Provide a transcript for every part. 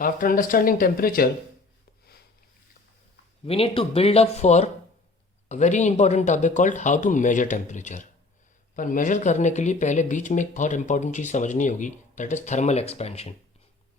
After understanding temperature, we need to build up for a very important topic called how to measure temperature. पर major करने के लिए पहले बीच में एक बहुत इंपॉर्टेंट चीज़ समझनी होगी, दैट इज़ थर्मल एक्सपेंशन.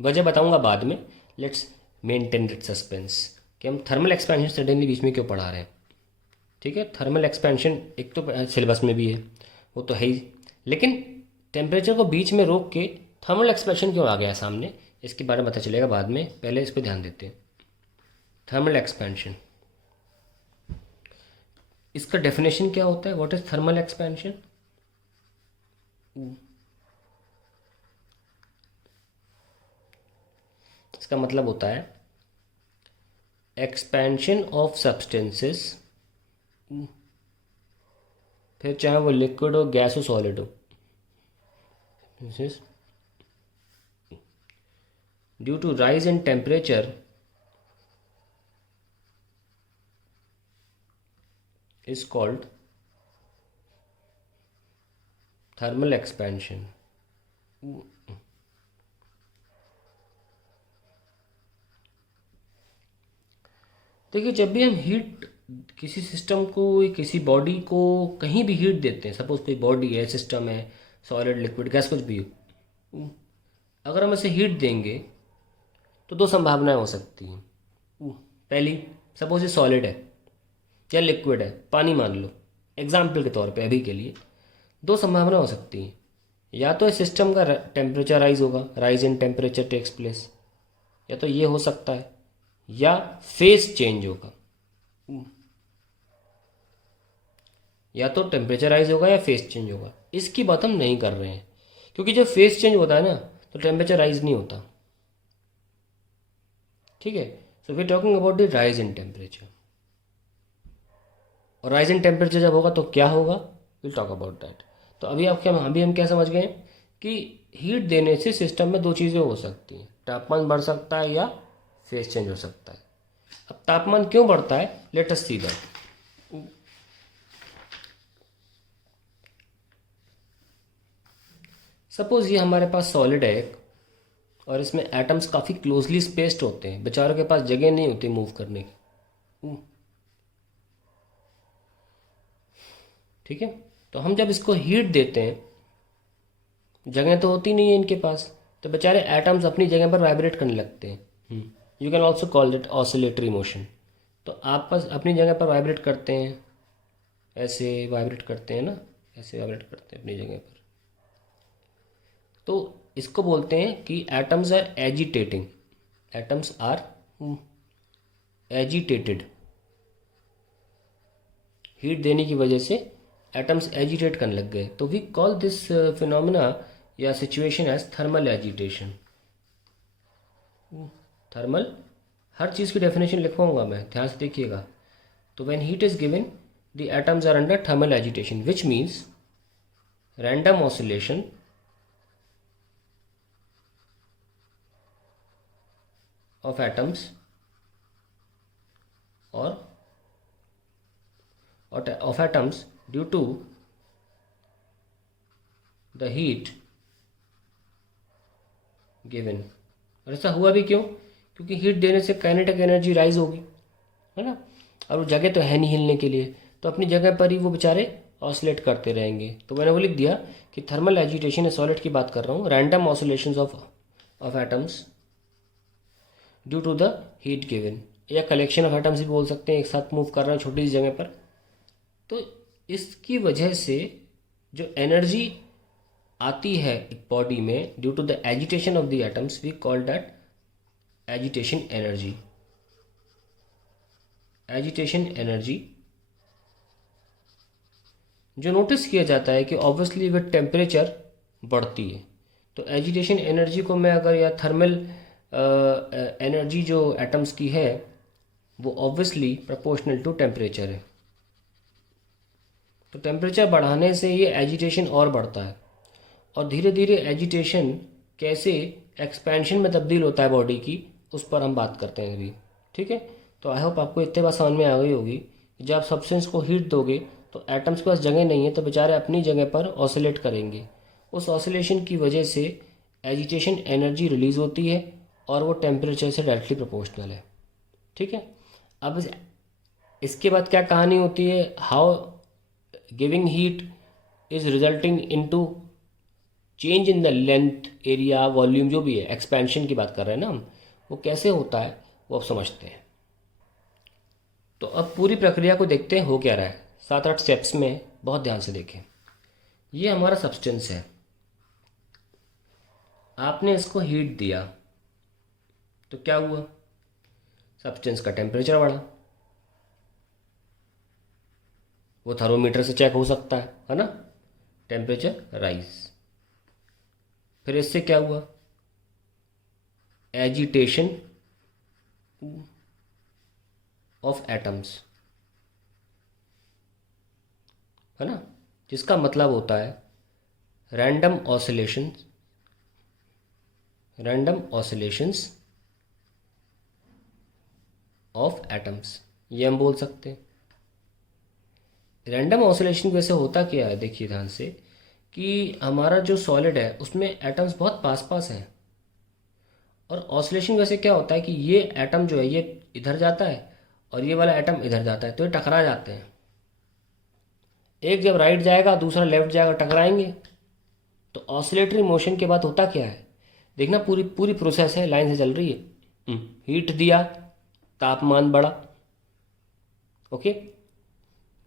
वजह बताऊंगा बाद में. लेट्स मेंटेन दैट सस्पेंस कि हम थर्मल एक्सपेंशन सडनली बीच में क्यों पढ़ा रहे हैं. ठीक है, थर्मल एक्सपेंशन एक तो सिलेबस में भी है, वो तो है ही, लेकिन टेम्परेचर को बीच में रोक के थर्मल एक्सपेंशन क्यों आ गया सामने, इसके बारे में पता चलेगा बाद में. पहले इस पर ध्यान देते हैं. थर्मल एक्सपेंशन, इसका डेफिनेशन क्या होता है? What is thermal expansion? इसका मतलब होता है एक्सपेंशन ऑफ सब्सटेंसेस, फिर चाहे वो लिक्विड हो, गैस हो, सॉलिड हो, due to rise in temperature is called thermal expansion. देखिए, जब भी हम हीट किसी सिस्टम को, किसी बॉडी को कहीं भी हीट देते हैं, सपोज कोई बॉडी है, सिस्टम है, सॉलिड, लिक्विड, गैस, कुछ भी हो, अगर हम इसे हीट देंगे तो दो संभावनाएं हो सकती हैं. पहली, सपोज ये सॉलिड है या लिक्विड है, पानी मान लो एग्जाम्पल के तौर पे, अभी के लिए दो संभावना हो सकती हैं. या तो इस सिस्टम का टेम्परेचर राइज होगा, rise in temperature takes place, या तो ये हो सकता है, या फेज चेंज होगा. या तो टेम्परेचर राइज होगा या फेज चेंज होगा. इसकी बात हम नहीं कर रहे हैं, क्योंकि जब फेज चेंज होता है ना तो टेम्परेचर राइज नहीं होता. ठीक है, so we talking about the rise in temperature. और राइज इन टेम्परेचर जब होगा तो क्या होगा, विल टॉक अबाउट दैट. तो अभी हम क्या समझ गए कि हीट देने से सिस्टम में दो चीज़ें हो सकती हैं, तापमान बढ़ सकता है या फेज चेंज हो सकता है. अब तापमान क्यों बढ़ता है, let us see that. Suppose ये हमारे पास सॉलिड है एक, और इसमें एटम्स काफ़ी क्लोजली स्पेस्ड होते हैं, बेचारों के पास जगह नहीं होती मूव करने की. ठीक है, तो हम जब इसको हीट देते हैं, जगह तो होती नहीं है इनके पास, तो बेचारे एटम्स अपनी जगह पर वाइब्रेट करने लगते हैं. You can also call it oscillatory motion. तो आप बस अपनी जगह पर वाइब्रेट करते हैं, ऐसे वाइब्रेट करते हैं ना, ऐसे वाइब्रेट करते हैं अपनी जगह पर. तो इसको बोलते हैं कि atoms are agitating, atoms are agitated. Heat देने की वजह से एटम्स एजिटेट करने लग गए, तो वी कॉल दिस फिनोमिना या situation as thermal agitation. Thermal, हर चीज़ की डेफिनेशन लिखवाऊंगा मैं, ध्यान से देखिएगा. तो when heat is given, the atoms are under thermal agitation, which means random oscillation of atoms or of atoms due to the heat given. और ऐसा हुआ भी क्यों? क्योंकि हीट देने से काइनेटिक एनर्जी राइज होगी, है ना, और वो जगह तो है नहीं हिलने के लिए, तो अपनी जगह पर ही वो बेचारे ऑसिलेट करते रहेंगे. तो मैंने वो लिख दिया कि थर्मल एजिटेशन है, सॉलिड की बात कर रहा हूँ, random oscillations of atoms due to the heat given, या कलेक्शन ऑफ एटम्स भी बोल सकते हैं, एक साथ मूव कर रहे हैं छोटी सी जगह पर. तो इसकी वजह से जो एनर्जी आती है एक बॉडी में due to the agitation of the atoms, we call that agitation energy. Agitation energy जो नोटिस किया जाता है कि ऑब्वियसली विद टेम्परेचर बढ़ती है, तो एजिटेशन एनर्जी को मैं अगर, या थर्मल एनर्जी जो एटम्स की है, वो ऑब्वियसली प्रोपोर्शनल टू टेम्परेचर है. तो टेम्परेचर बढ़ाने से ये एजिटेशन और बढ़ता है, और धीरे धीरे एजिटेशन कैसे एक्सपेंशन में तब्दील होता है बॉडी की, उस पर हम बात करते हैं अभी. ठीक है, तो आई होप आपको इतने बात समझ में आ गई होगी कि जब आप सब्सटेंस को हीट दोगे तो एटम्स के पास जगह नहीं है, तो बेचारे अपनी जगह पर ऑसिलेट करेंगे. उस ऑसिलेशन की वजह से एजिटेशन एनर्जी रिलीज होती है और वो टेम्परेचर से डायरेक्टली प्रोपोर्शनल है। ठीक है, अब इसके बाद क्या कहानी होती है, how giving heat is resulting into change in the length, area, volume, जो भी है, एक्सपेंशन की बात कर रहे हैं ना हम, वो कैसे होता है वो अब समझते हैं। तो अब पूरी प्रक्रिया को देखते हैं हो क्या रहा है 7-8 स्टेप्स में, बहुत ध्यान से देखें। ये हमारा सब्सटेंस है, आपने इसको हीट दिया तो क्या हुआ, सब्सटेंस का टेम्परेचर बढ़ा। वो थर्मोमीटर से चेक हो सकता है ना, टेम्परेचर राइज। फिर इससे क्या हुआ, एजिटेशन ऑफ एटम्स, है ना, जिसका मतलब होता है random oscillations, random oscillations of atoms, ये हम बोल सकते हैं। रैंडम ऑसिलेशन की वजह से होता क्या है, देखिए ध्यान से, कि हमारा जो सॉलिड है उसमें एटम्स बहुत पास पास हैं, और ऑसिलेशन की वजह से क्या होता है कि ये एटम जो है ये इधर जाता है और ये वाला एटम इधर जाता है, तो ये टकरा जाते हैं। एक जब राइट जाएगा दूसरा लेफ्ट जाएगा, टकराएंगे। तो ऑसिलेटरी मोशन के बाद होता क्या है, देखना, पूरी पूरी प्रोसेस है, लाइन से चल रही है। हीट दिया, तापमान बढ़ा, ओके,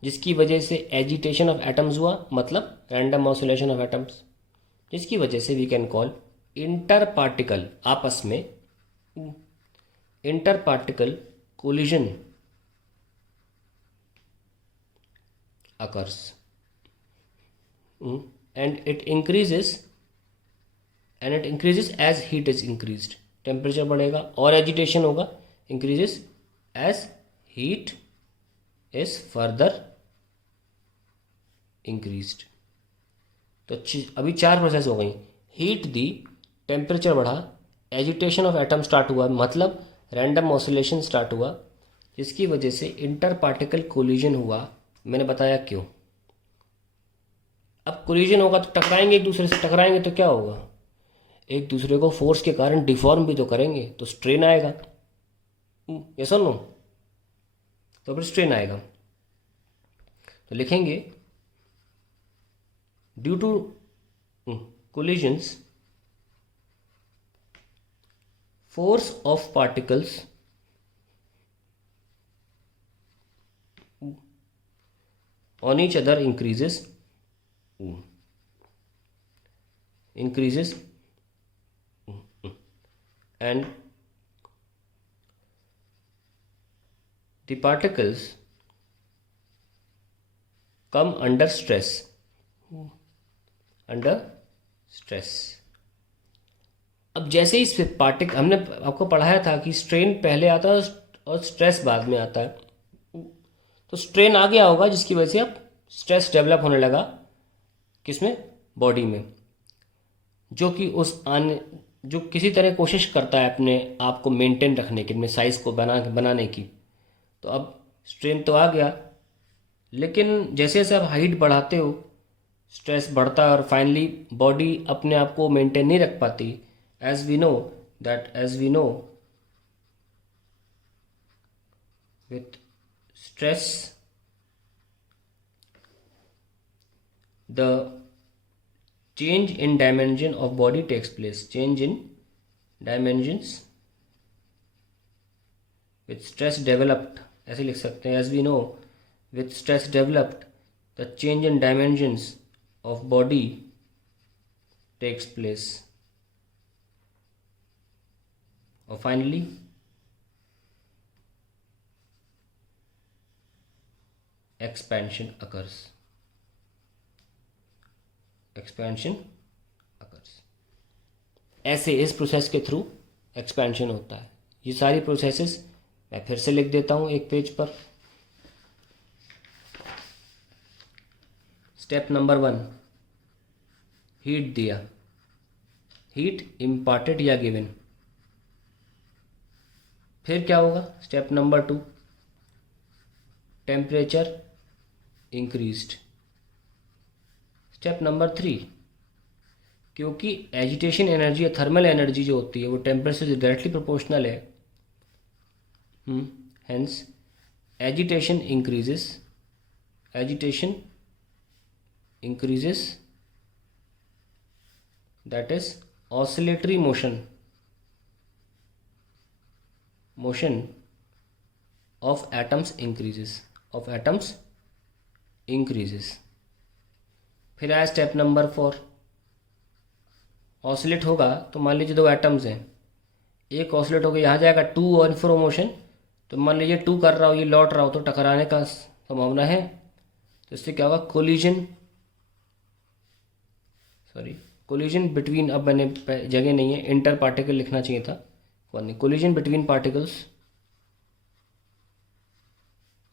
जिसकी वजह से एजिटेशन ऑफ एटम्स हुआ, मतलब रैंडम ऑसिलेशन ऑफ एटम्स, जिसकी वजह से we can call inter particle, आपस में inter particle collision occurs, and it increases as heat is increased, temperature बढ़ेगा और एजिटेशन होगा, increases as heat is further increased। तो अभी 4 प्रोसेस हो गई, हीट दी, टेम्परेचर बढ़ा, एजिटेशन ऑफ एटम स्टार्ट हुआ, मतलब रैंडम ऑसिलेशन स्टार्ट हुआ, जिसकी वजह से इंटर पार्टिकल कोलिजन हुआ। मैंने बताया क्यों। अब कोलिजन होगा तो टकराएंगे, एक दूसरे से टकराएंगे तो क्या होगा, एक दूसरे को फोर्स के कारण डिफॉर्म भी तो करेंगे, तो स्ट्रेन आएगा, ये सुन लो, तो फिर स्ट्रेन आएगा। तो लिखेंगे due to collisions force of particles on each other increases and the particles come under stress, अब जैसे ही इस पार्टिकल, हमने आपको पढ़ाया था कि स्ट्रेन पहले आता है और स्ट्रेस बाद में आता है, तो स्ट्रेन आ गया होगा जिसकी वजह से अब स्ट्रेस डेवलप होने लगा, किसमें, बॉडी में, जो कि जो किसी तरह कोशिश करता है अपने आप को मेंटेन रखने की, अपने साइज को बनाने की। तो अब स्ट्रेन तो आ गया, लेकिन जैसे जैसे आप हाइट बढ़ाते हो स्ट्रेस बढ़ता है और फाइनली बॉडी अपने आप को मेंटेन नहीं रख पाती। as we know with stress the change in dimension of body takes place, change in dimensions with stress developed, ऐसे लिख सकते हैं, as we know with stress developed the change in dimensions of body takes place, और finally expansion occurs, ऐसे इस process के through expansion होता है। ये सारी प्रोसेसेस मैं फिर से लिख देता हूँ एक पेज पर। स्टेप नंबर 1, हीट दिया, हीट इम्पार्टेड या गिवन। फिर क्या होगा, step number 2, temperature increased. Step number 3, क्योंकि एजिटेशन एनर्जी या थर्मल एनर्जी जो होती है वो टेम्परेचर से डायरेक्टली प्रोपोर्शनल है। Hence agitation increases that is oscillatory motion of atoms increases। फिर आया स्टेप नंबर 4। ऑसिलेट होगा तो मान लीजिए दो एटम्स हैं, एक ऑसिलेट होकर यहाँ जाएगा 2 और फॉर मोशन, तो मान लीजिए 2 कर रहा हो, ये लौट रहा हो, तो टकराने का संभावना है। तो इससे क्या होगा, कोलिजन बिटवीन, अब मैंने जगह नहीं है, इंटर पार्टिकल लिखना चाहिए था, collision between particles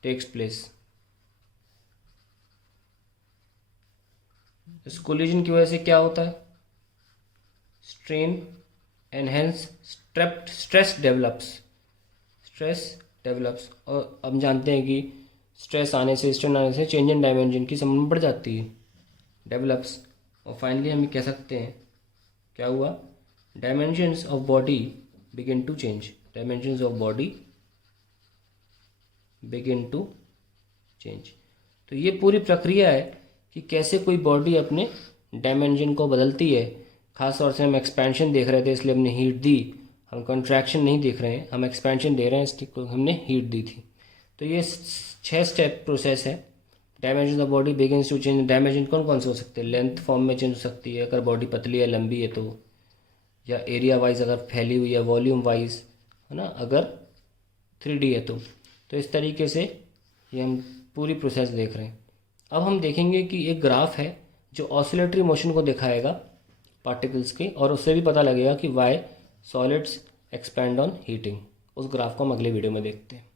takes place. इस कोलिजन की वजह से क्या होता है, strain and hence stress develops. और अब जानते हैं कि स्ट्रेन आने से चेंज इन डायमेंशन की संभावना बढ़ जाती है, डेवलप्स। और फाइनली हम कह सकते हैं क्या हुआ, dimensions of body begin to change. तो ये पूरी प्रक्रिया है कि कैसे कोई बॉडी अपने डायमेंशन को बदलती है। खास तौर से हम एक्सपेंशन देख रहे थे इसलिए हमने हीट दी, हम कंट्रैक्शन नहीं देख रहे हैं, हम एक्सपेंशन दे रहे हैं इसलिए हमने हीट दी थी। तो ये 6 स्टेप प्रोसेस है। Dimension of body begins to change. Dimension कौन कौन से हो सकते हैं, लेंथ फॉर्म में चेंज हो सकती है अगर बॉडी पतली है लंबी है तो, या एरिया वाइज अगर फैली हुई है, वॉल्यूम वाइज, है ना, अगर 3D है तो इस तरीके से ये हम पूरी प्रोसेस देख रहे हैं। अब हम देखेंगे कि एक ग्राफ है जो ऑसिलेटरी मोशन को दिखाएगा पार्टिकल्स के, और उससे भी पता लगेगा कि why solids expand on heating. उस ग्राफ को हम अगले वीडियो में देखते हैं।